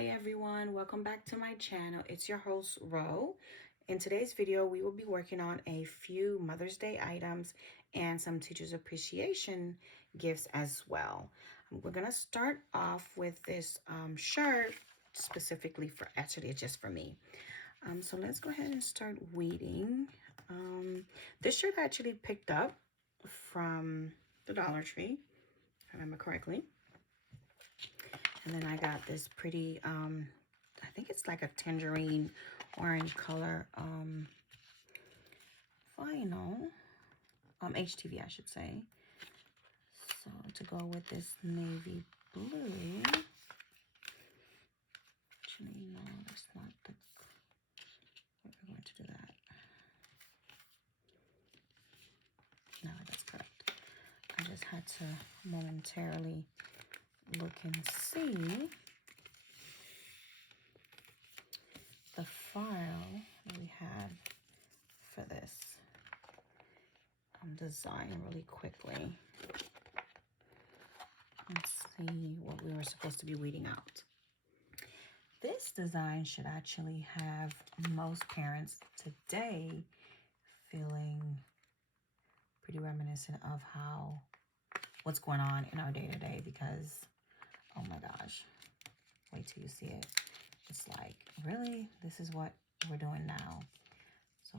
Hi everyone, welcome back to my channel. It's your host Ro. In today's video, we will be working on a few Mother's Day items and some Teachers Appreciation gifts as well. We're gonna start off with this shirt specifically for, actually it's just for me. So let's go ahead and start weeding. This shirt I actually picked up from the Dollar Tree, if I remember correctly. And then I got this pretty, I think it's like a tangerine orange color vinyl, HTV I should say. So to go with this navy blue, actually no, that's not the, we're going to do that. No, that's correct. I just had to momentarily look and see the file that we had for this design really quickly and see what we were supposed to be weeding out. This design should actually have most parents today feeling pretty reminiscent of what's going on in our day-to-day, because oh my gosh, wait till you see it. It's like, really, this is what we're doing now. So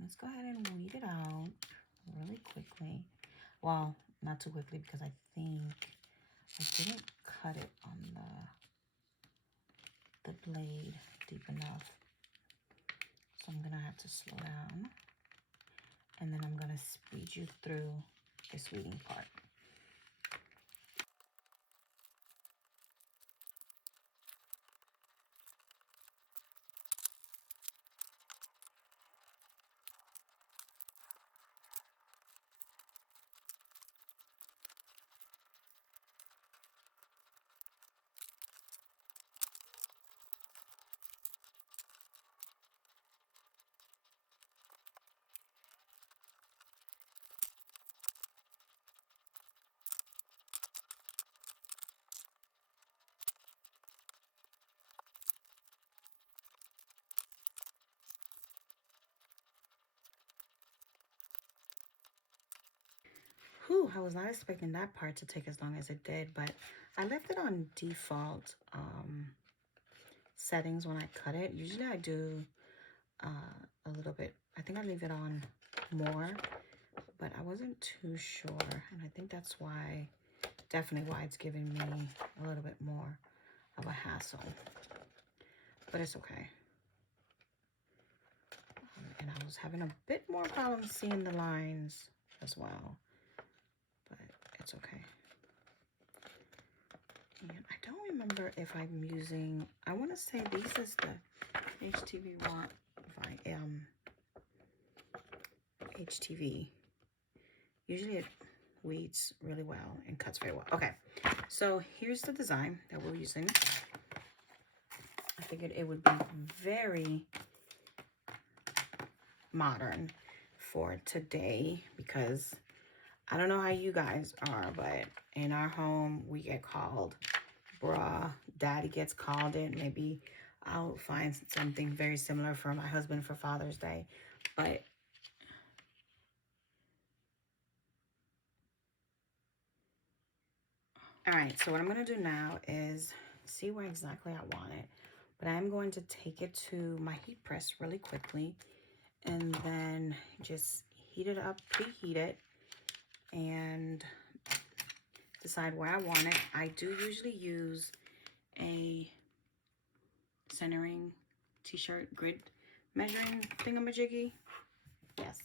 let's go ahead and weed it out really quickly. Well, not too quickly, because I think I didn't cut it on the blade deep enough. So I'm gonna have to slow down, and then I'm gonna speed you through this weeding part. Whew, I was not expecting that part to take as long as it did, but I left it on default settings when I cut it. Usually I do a little bit, I think I leave it on more, but I wasn't too sure, and I think that's why, definitely why it's giving me a little bit more of a hassle, but it's okay. And I was having a bit more problem seeing the lines as well, but it's okay. And I don't remember if I'm using, I want to say these is the HTV one, HTV. Usually it weeds really well and cuts very well. Okay, so here's the design that we're using. I figured it would be very modern for today, because I don't know how you guys are, but in our home we get called bruh, daddy gets called it. Maybe I'll find something very similar for my husband for Father's Day, but all right, so what I'm going to do now is see where exactly I want it, but I'm going to take it to my heat press really quickly and then just heat it up, preheat it, and decide where I want it. I do usually use a centering t-shirt grid measuring thingamajiggy. Yes,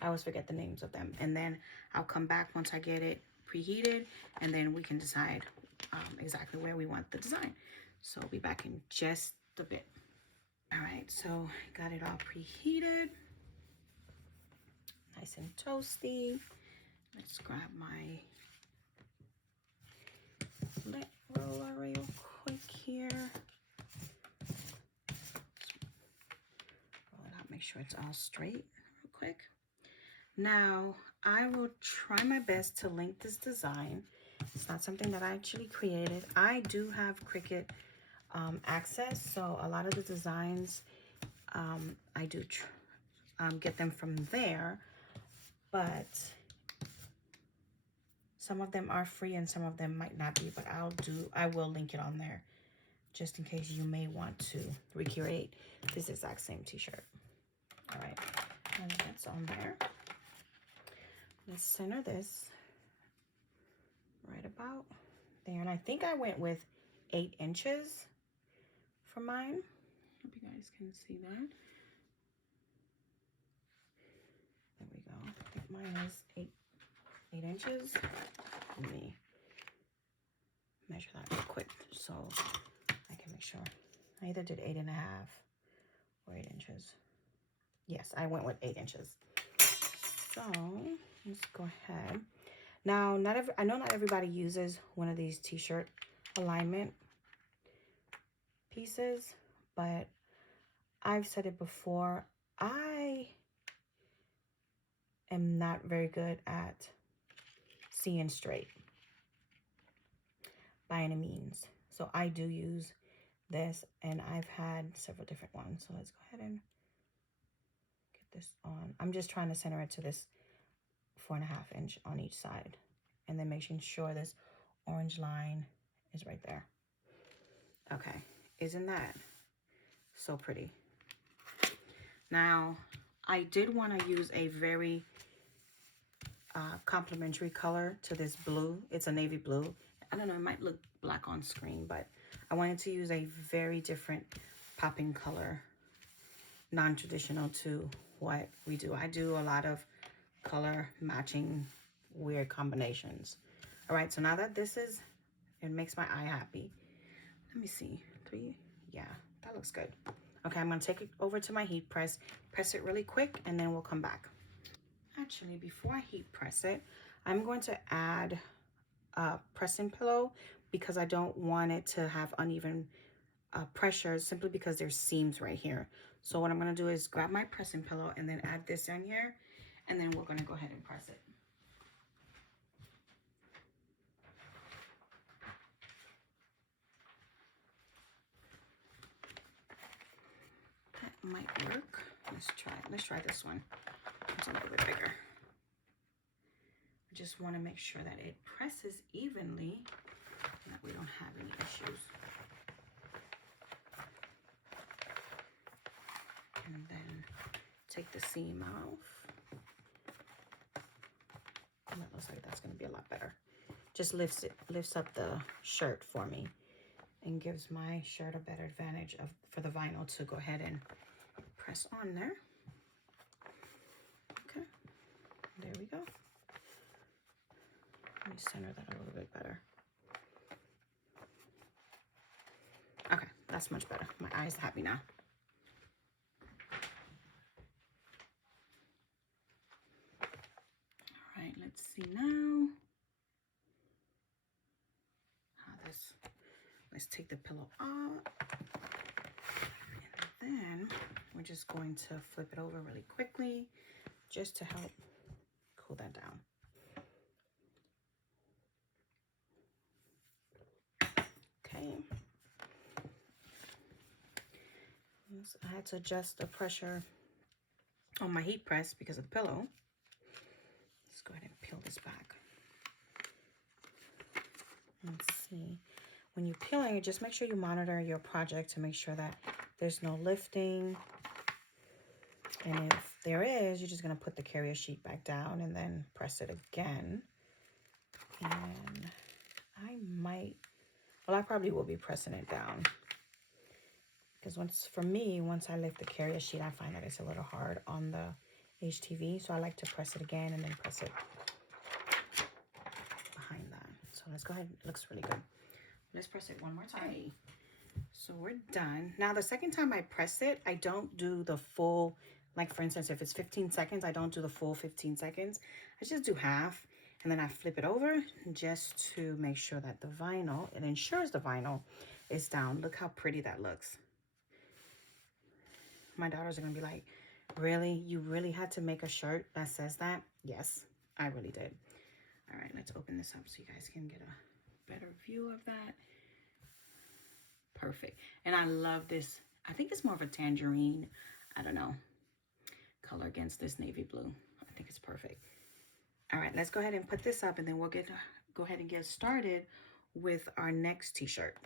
I always forget the names of them. And then I'll come back once I get it preheated, and then we can decide exactly where we want the design. So I'll be back in just a bit. All right, so got it all preheated, nice and toasty. Let's grab my lint roller real quick here. Roll it out, make sure it's all straight real quick. Now, I will try my best to link this design. It's not something that I actually created. I do have Cricut access. So a lot of the designs, I do get them from there, but some of them are free and some of them might not be, but I will link it on there just in case you may want to recreate this exact same t-shirt. All right, and that's on there. Let's center this right about there. And I think I went with 8 inches for mine. Hope you guys can see that. There we go. I think mine is 8 inches. Let me measure that real quick so I can make sure. I either did 8.5 or 8 inches. Yes, I went with 8 inches. So let's go ahead. Now, I know not everybody uses one of these t-shirt alignment pieces, but I've said it before, I am not very good at seeing straight by any means. So I do use this, and I've had several different ones. So let's go ahead and get this on. I'm just trying to center it to this 4.5 inch on each side, and then making sure this orange line is right there. Okay, isn't that so pretty? Now, I did want to use a very complementary color to this blue. It's a navy blue. I don't know, it might look black on screen, but I wanted to use a very different popping color, non-traditional to what we do. I do a lot of color matching weird combinations. All right, so now that this is, it makes my eye happy. Let me see, 3, yeah, that looks good. Okay, I'm gonna take it over to my heat press it really quick, and then we'll come back. Actually, before I heat press it, I'm going to add a pressing pillow because I don't want it to have uneven pressure, simply because there's seams right here. So what I'm gonna do is grab my pressing pillow and then add this in here, and then we're gonna go ahead and press it. That might work. Let's try this one. It's a little bit bigger. I just want to make sure that it presses evenly and that we don't have any issues. And then take the seam off. And that looks like that's going to be a lot better. Just lifts up the shirt for me and gives my shirt a better advantage for the vinyl to go ahead and press on there. Okay, there we go. Let me center that a little bit better. Okay, that's much better. My eye's happy now. All right, let's see now how this, let's take the pillow off. And then we're just going to flip it over really quickly just to help cool that down. Okay. I had to adjust the pressure on my heat press because of the pillow. Let's go ahead and peel this back. Let's see. When you're peeling, just make sure you monitor your project to make sure that there's no lifting. And if there is, you're just going to put the carrier sheet back down and then press it again. And I probably will be pressing it down. Because once I lift the carrier sheet, I find that it's a little hard on the HTV. So I like to press it again and then press it behind that. So let's go ahead. It looks really good. Let's press it one more time. Okay. So we're done. Now, the second time I press it, I don't do the full, like for instance, if it's 15 seconds, I don't do the full 15 seconds. I just do half, and then I flip it over just to make sure that the vinyl, it ensures the vinyl is down. Look how pretty that looks. My daughters are gonna be like, really? You really had to make a shirt that says that? Yes, I really did. All right, let's open this up so you guys can get a better view of that. perfect. And I love this. I think it's more of a tangerine, I don't know, color against this navy blue. I think it's perfect. All right, let's go ahead and put this up, and then we'll go ahead and get started with our next t-shirt.